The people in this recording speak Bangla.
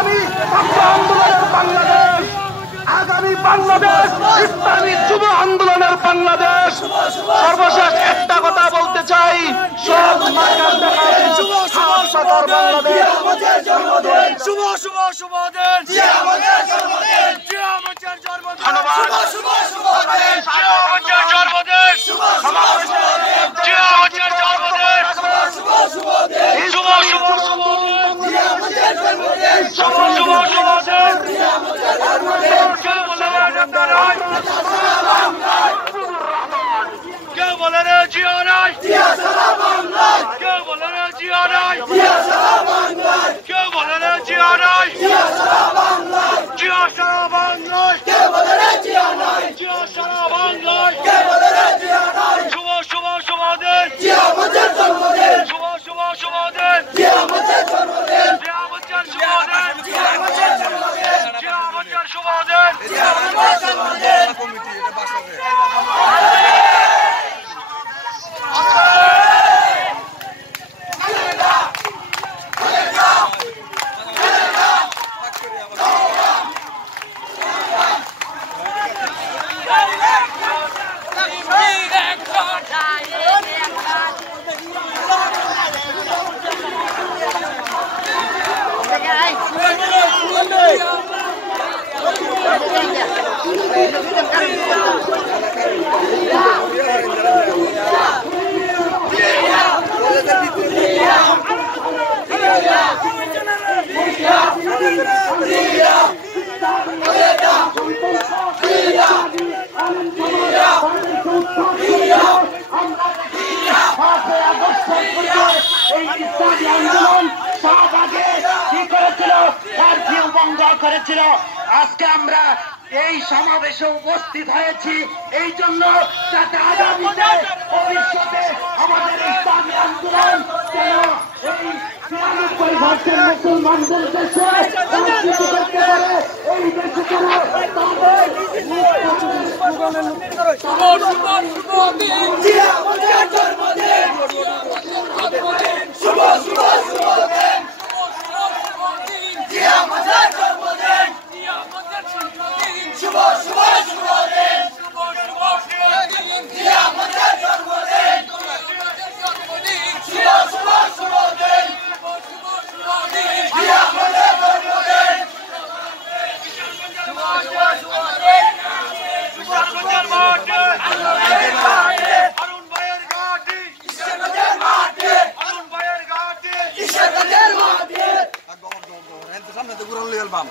আগামী আন্দোলনের বাংলাদেশ, আগামী বাংলাদেশ ইসলামী যুব আন্দোলনের বাংলাদেশ। সর্বশেষ একটা কথা বলতে চাই, সব বাংলাদেশ শুভ শুভ শুভ দিন, কেউ বলে রে জিয়া নাই, কেউ বলে রে জিয়া নাই, কেউ বলে রে জিয়া নাই, জিয়া সারা বাংলায়, জিয়া সারা বাংলায়, শুভ শুভ শুভ দিন, শুভ শুভ শুভ দিন, জিয়া আমাদের শুভ দিন, জিয়া আমাদের শুভ দিন। করেছিল। আজকে আমরা এই সমাবেশে উপস্থিত হয়েছি এই জন্য, যাতে আগামীতে ভবিষ্যতে আমাদের ইসলামী আন্দোলন যেন এই 93% মুসলমানদের দেশে রাজনীতি করতে পারে, এই দেশে যেন সামনে তো ঘুরন লিয়াল বাম